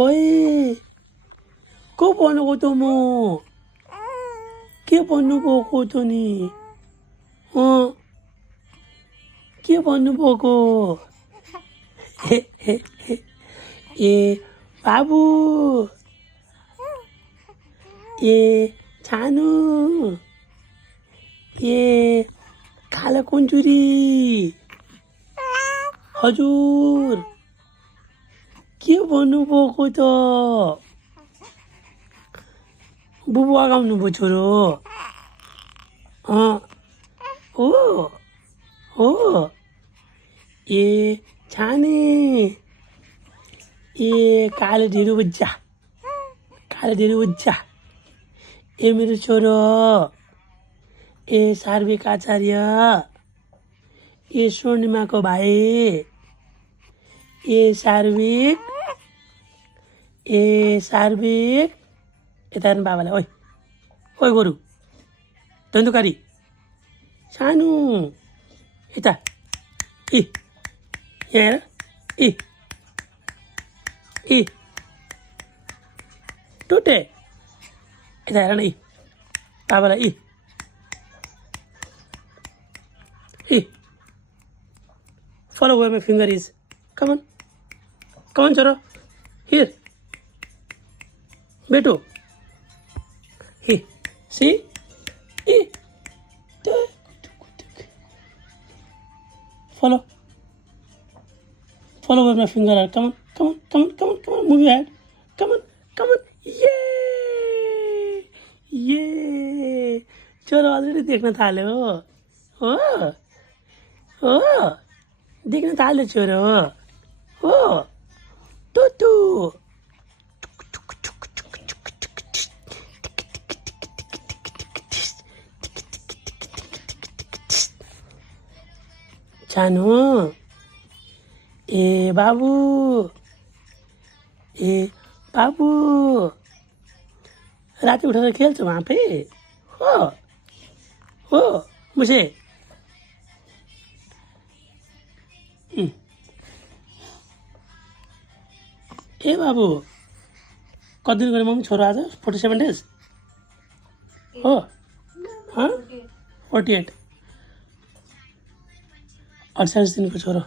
ओए को भनेको त म के भन्नुभएको त नि के भन्नुभएको ए बाबु ए छानु ए कालो कुन्चुरी हजुर के भन्नुभएको त बुबु आगाउनु भयो छोरो हो ए छाने ए कालो ढिँडो बुझ्जा ए मेरो छोरो ए सार्विक आचार्य ए स्वर्णिमाको भाइ ए सार्विक यता हेर्नु बाबालाई ओइ गोरु धन्दुकारी सानो यता यहाँ हेर टुटे यता हेर न बाबालाई follow where my finger is. Come on, choro. Here, Beto. Here, see? Follow where my finger are. Come on. Move your head. Come on. Yay! Choro already देखना था ले देख्न थाल्यो छोरो हो टुटु छानु ए बाबु राति उठेर खेल्छु वहाँ पे हो मुझे ए बाबु कति दिन गरे मम्मी छोरो आज 47 days हो 48 48 दिनको छोरो